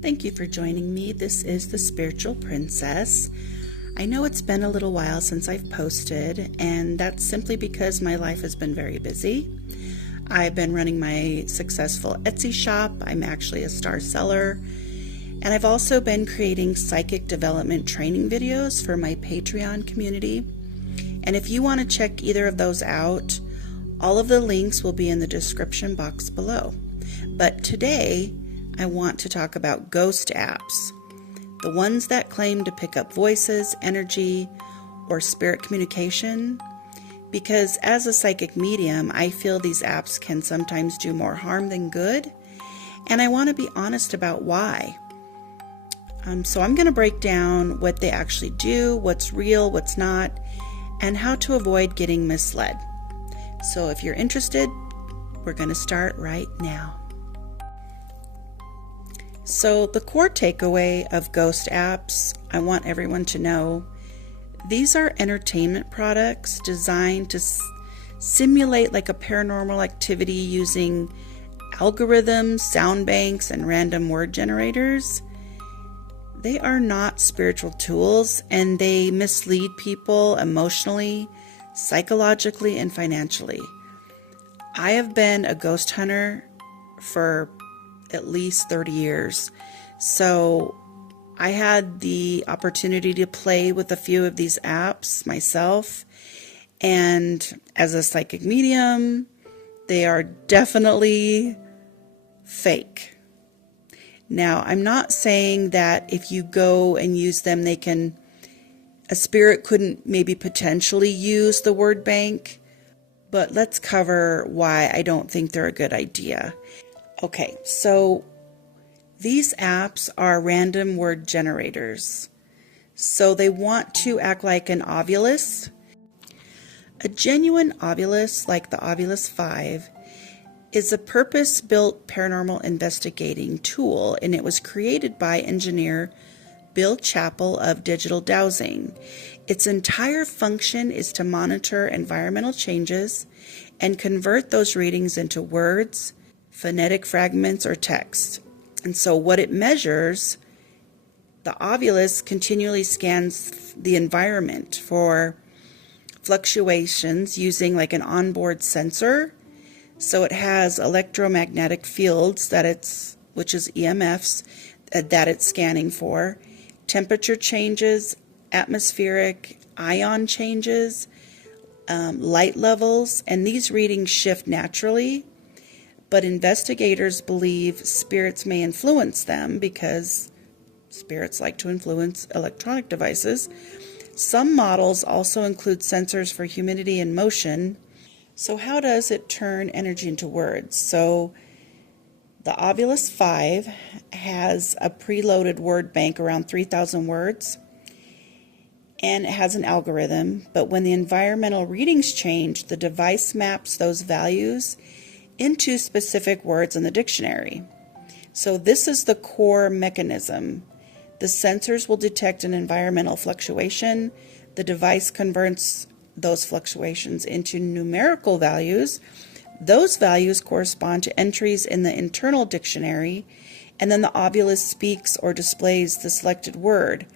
Thank you for joining me. This is the Spiritual Princess. I know it's been a little while since I've posted, and that's simply because my life has been very busy. I've been running my successful Etsy shop. I'm actually a star seller. And I've also been creating psychic development training videos for my Patreon community. And if you want to check either of those out, all of the links will be in the description box below. But today, I want to talk about ghost apps, the ones that claim to pick up voices, energy, or spirit communication, because as a psychic medium, I feel these apps can sometimes do more harm than good, and I want to be honest about why. So I'm going to break down what they actually do, what's real, what's not, and how to avoid getting misled. So if you're interested, we're going to start right now. So the core takeaway of ghost apps, I want everyone to know, these are entertainment products designed to simulate like a paranormal activity using algorithms, sound banks, and random word generators. They are not spiritual tools, and they mislead people emotionally, psychologically, and financially. I have been a ghost hunter for at least 30 years. So I had the opportunity to play with a few of these apps myself. And as a psychic medium, they are definitely fake. Now, I'm not saying that if you go and use them, a spirit couldn't maybe potentially use the word bank, but let's cover why I don't think they're a good idea. Okay, so these apps are random word generators. So they want to act like an Ovilus. A genuine Ovilus, like the Ovilus 5, is a purpose-built paranormal investigating tool, and it was created by engineer Bill Chappell of Digital Dowsing. Its entire function is to monitor environmental changes and convert those readings into words, phonetic fragments, or text. And so what it measures, the Ovilus continually scans the environment for fluctuations using like an onboard sensor. So it has electromagnetic fields which is EMFs, that it's scanning for, temperature changes, atmospheric ion changes, light levels, and these readings shift naturally. But investigators believe spirits may influence them because spirits like to influence electronic devices. Some models also include sensors for humidity and motion. So how does it turn energy into words? So the Ovilus 5 has a preloaded word bank around 3,000 words, and it has an algorithm. But when the environmental readings change, the device maps those values into specific words in the dictionary. So this is the core mechanism. The sensors will detect an environmental fluctuation. The device converts those fluctuations into numerical values. Those values correspond to entries in the internal dictionary, and then the Ovilus speaks or displays the selected word.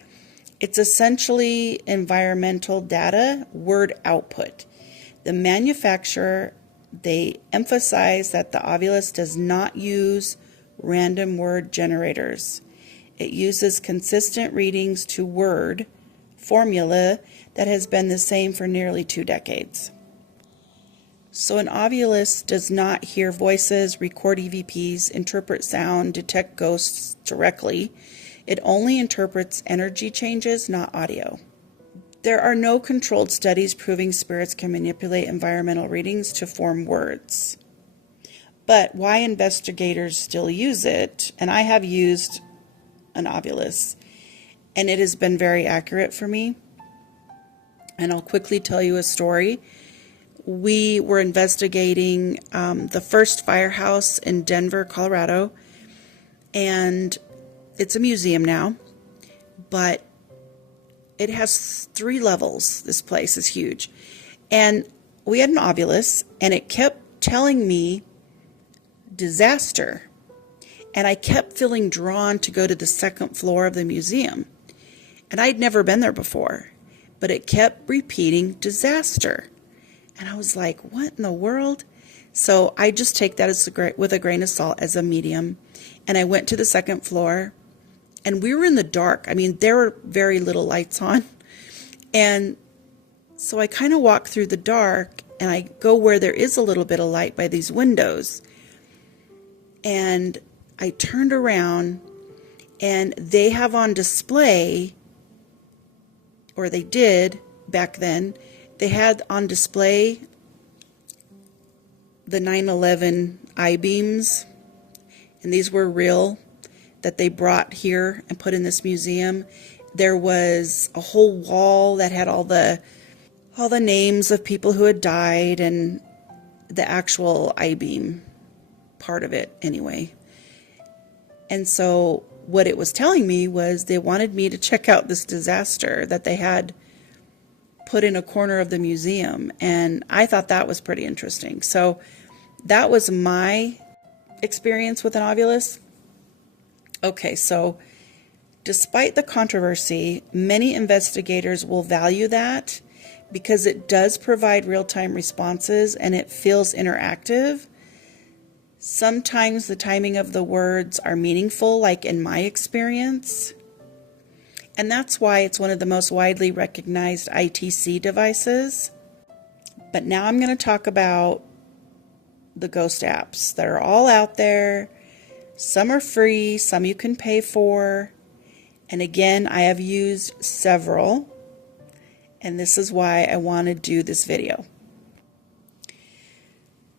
It's essentially environmental data word output. The manufacturer, they emphasize that the Ovilus does not use random word generators. It uses consistent readings to word formula that has been the same for nearly 2 decades. So an Ovilus does not hear voices, record EVPs, interpret sound, detect ghosts directly. It only interprets energy changes, not audio. There are no controlled studies proving spirits can manipulate environmental readings to form words. But why investigators still use it, and I have used an Ovilus, and it has been very accurate for me. And I'll quickly tell you a story. We were investigating the first firehouse in Denver, Colorado, and it's a museum now, but it has 3 levels. This place is huge. And we had an Ovilus, and it kept telling me disaster. And I kept feeling drawn to go to the second floor of the museum. And I'd never been there before, but it kept repeating disaster. And I was like, what in the world? So I just take that with a grain of salt as a medium. And I went to the second floor, and we were in the dark. I mean, there were very little lights on. And so I kind of walk through the dark, and I go where there is a little bit of light by these windows. And I turned around, and they have on display, or they did back then, they had on display the 9/11 I-beams, and these were real, that they brought here and put in this museum. There was a whole wall that had all the names of people who had died and the actual I-beam part of it anyway. And so what it was telling me was they wanted me to check out this disaster that they had put in a corner of the museum. And I thought that was pretty interesting. So that was my experience with an Ovilus. Okay, so despite the controversy, many investigators will value that because it does provide real-time responses and it feels interactive. Sometimes the timing of the words are meaningful, like in my experience. And that's why it's one of the most widely recognized ITC devices. But now I'm going to talk about the ghost apps that are all out there. Some are free, some you can pay for. And again, I have used several. And this is why I want to do this video.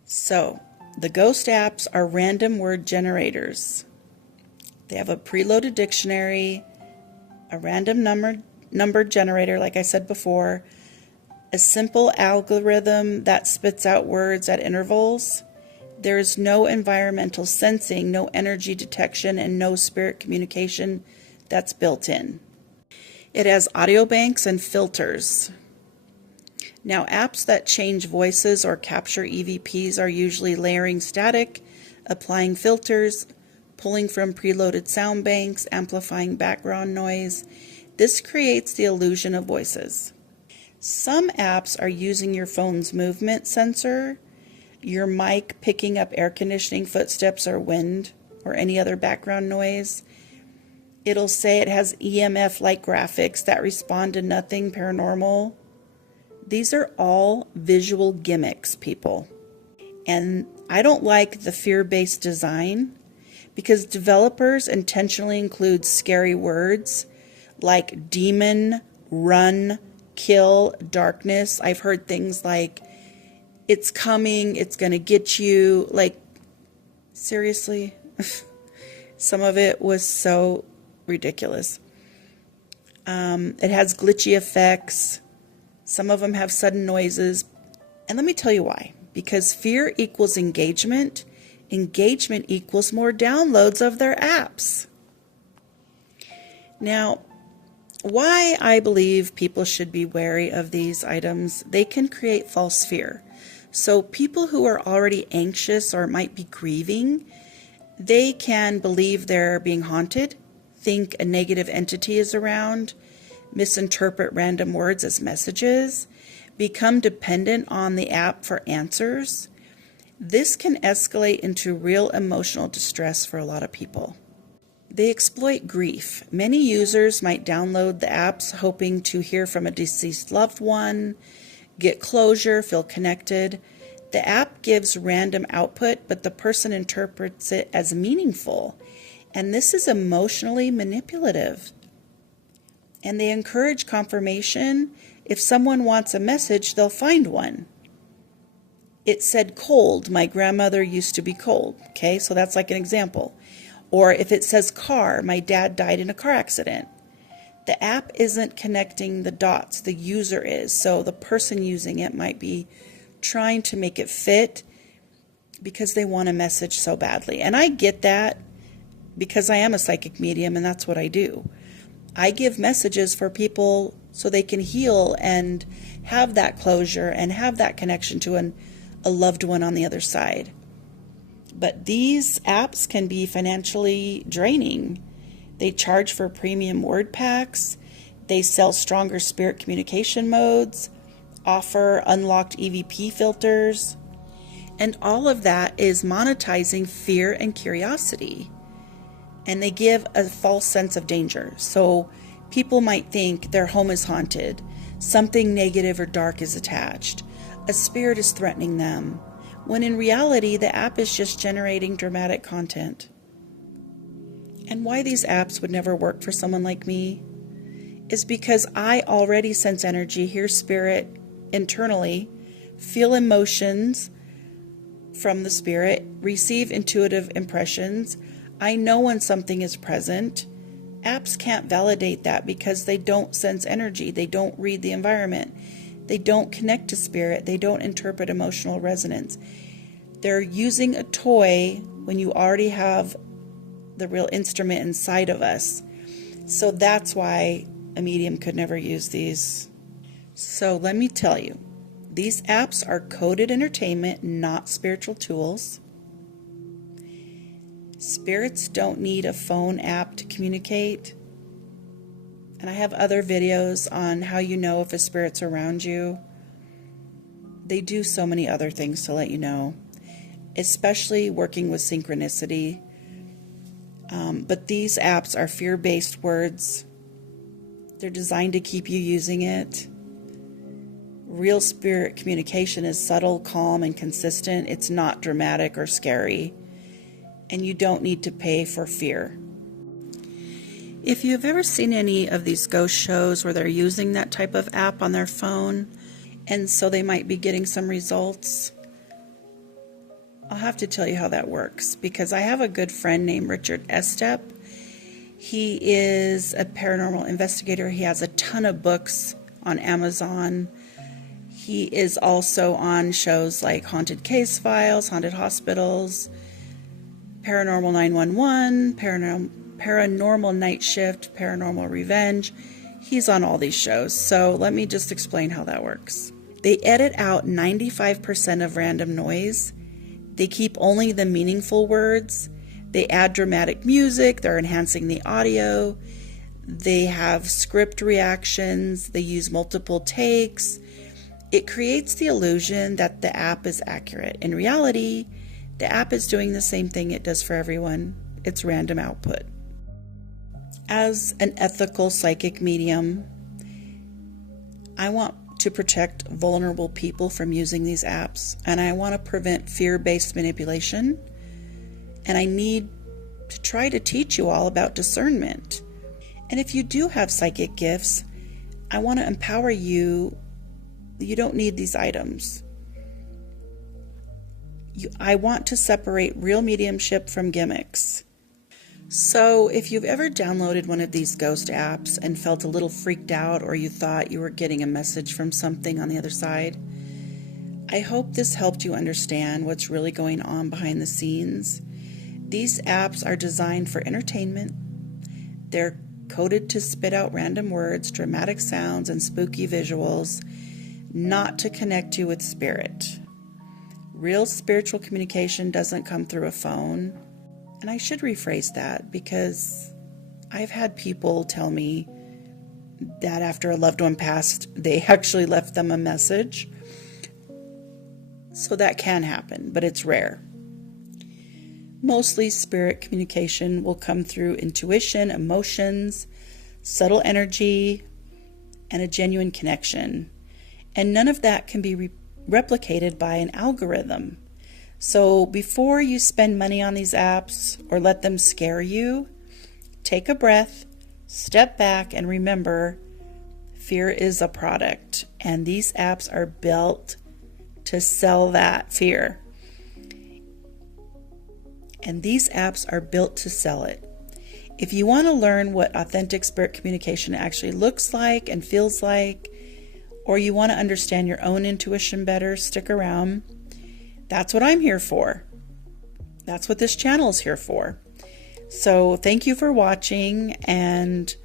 So, the ghost apps are random word generators. They have a preloaded dictionary, a random number generator, like I said before, a simple algorithm that spits out words at intervals. There is no environmental sensing, no energy detection, and no spirit communication that's built in. It has audio banks and filters. Now, apps that change voices or capture EVPs are usually layering static, applying filters, pulling from preloaded sound banks, amplifying background noise. This creates the illusion of voices. Some apps are using your phone's movement sensor, your mic picking up air conditioning, footsteps, or wind, or any other background noise. It'll say it has EMF-like graphics that respond to nothing paranormal. These are all visual gimmicks, people. And I don't like the fear-based design because developers intentionally include scary words like demon, run, kill, darkness. I've heard things like, it's coming, it's going to get you. Like, seriously? Some of it was so ridiculous. It has glitchy effects. Some of them have sudden noises. And let me tell you why. Because fear equals engagement. Engagement equals more downloads of their apps. Now, why I believe people should be wary of these items, they can create false fear. So people who are already anxious or might be grieving, they can believe they're being haunted, think a negative entity is around, misinterpret random words as messages, become dependent on the app for answers. This can escalate into real emotional distress for a lot of people. They exploit grief. Many users might download the apps hoping to hear from a deceased loved one, get closure, feel connected. The app gives random output, but the person interprets it as meaningful. And this is emotionally manipulative. And they encourage confirmation. If someone wants a message, they'll find one. It said cold. My grandmother used to be cold. Okay, so that's like an example. Or if it says car, my dad died in a car accident. The app isn't connecting the dots, the user is. So the person using it might be trying to make it fit because they want a message so badly. And I get that because I am a psychic medium and that's what I do. I give messages for people so they can heal and have that closure and have that connection to a loved one on the other side. But these apps can be financially draining. They charge for premium word packs, they sell stronger spirit communication modes, offer unlocked EVP filters, and all of that is monetizing fear and curiosity. And they give a false sense of danger. So people might think their home is haunted, something negative or dark is attached, a spirit is threatening them, when in reality the app is just generating dramatic content. And why these apps would never work for someone like me is because I already sense energy, hear spirit internally, feel emotions from the spirit, receive intuitive impressions. I know when something is present. Apps can't validate that because they don't sense energy. They don't read the environment. They don't connect to spirit. They don't interpret emotional resonance. They're using a toy when you already have the real instrument inside of us. So that's why a medium could never use these. So let me tell you, these apps are coded entertainment, not spiritual tools. Spirits don't need a phone app to communicate. And I have other videos on how you know if a spirit's around you. They do so many other things to let you know, especially working with synchronicity. But these apps are fear-based words. They're designed to keep you using it. Real spirit communication is subtle, calm, and consistent. It's not dramatic or scary. And you don't need to pay for fear. If you've ever seen any of these ghost shows where they're using that type of app on their phone, and so they might be getting some results, I'll have to tell you how that works, because I have a good friend named Richard Estep. He is a paranormal investigator. He has a ton of books on Amazon. He is also on shows like Haunted Case Files, Haunted Hospitals, Paranormal 911, Paranormal Night Shift, Paranormal Revenge. He's on all these shows. So let me just explain how that works. They edit out 95% of random noise. They keep only the meaningful words. They add dramatic music. They're enhancing the audio. They have script reactions. They use multiple takes. It creates the illusion that the app is accurate. In reality, the app is doing the same thing it does for everyone. It's random output. As an ethical psychic medium, I want to protect vulnerable people from using these apps, and I want to prevent fear-based manipulation, and I need to try to teach you all about discernment. And if you do have psychic gifts, I want to empower you. You don't need these items. I want to separate real mediumship from gimmicks. So if you've ever downloaded one of these ghost apps and felt a little freaked out, or you thought you were getting a message from something on the other side, I hope this helped you understand what's really going on behind the scenes. These apps are designed for entertainment. They're coded to spit out random words, dramatic sounds, and spooky visuals, not to connect you with spirit. Real spiritual communication doesn't come through a phone. And I should rephrase that, because I've had people tell me that after a loved one passed, they actually left them a message. So that can happen, but it's rare. Mostly spirit communication will come through intuition, emotions, subtle energy, and a genuine connection. And none of that can be replicated by an algorithm. So before you spend money on these apps or let them scare you, take a breath, step back, and remember, fear is a product, and these apps are built to sell that fear. And these apps are built to sell it. If you want to learn what authentic spirit communication actually looks like and feels like, or you want to understand your own intuition better, stick around. That's what I'm here for. That's what this channel is here for. So thank you for watching, and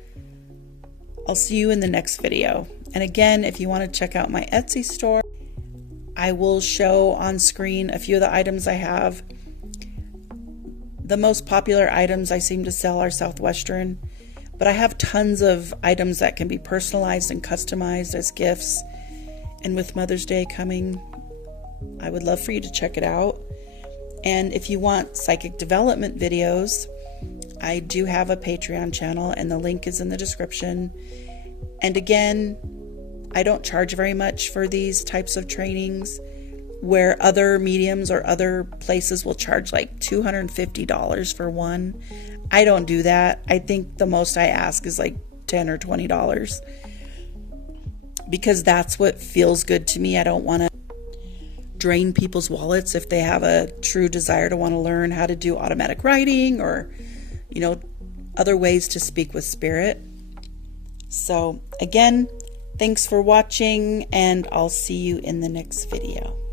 I'll see you in the next video. And again, if you want to check out my Etsy store, I will show on screen a few of the items I have. the most popular items I seem to sell are Southwestern, but I have tons of items that can be personalized and customized as gifts. And with Mother's Day coming, I would love for you to check it out. And if you want psychic development videos, I do have a Patreon channel, and the link is in the description. And again, I don't charge very much for these types of trainings, where other mediums or other places will charge like $250 for one. I don't do that. I think the most I ask is like $10 or $20, because that's what feels good to me. I don't want to drain people's wallets if they have a true desire to want to learn how to do automatic writing or, other ways to speak with spirit. So again, thanks for watching, and I'll see you in the next video.